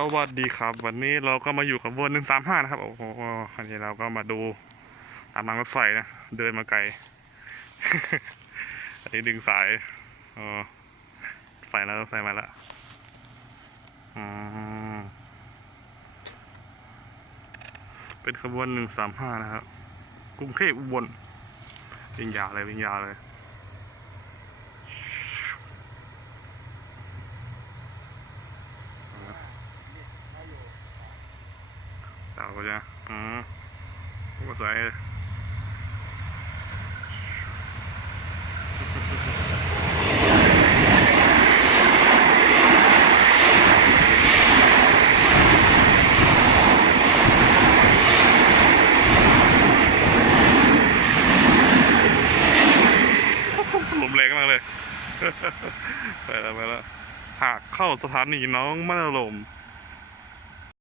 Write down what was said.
สวัสดีครับ วันนี้เราก็มาอยู่กับวนหนึ่งสามห้านะครับ โอ้โหอันนี้เราก็มาดูตามรางรถไฟนะเดินมาไกล อันนี้ดึงสายออไฟแล้วรถไฟมาแล้วอืมเป็นขบวนหนึ่งสามห้านะครับ กรุงเทพอุบลวิ่งยาวเลยวิ่งยาวเลย ดาวก็จะอืมก็สวยลมแรงมากเลย ไปแล้วไปแล้ว หากเข้าสถานีน้องมะลม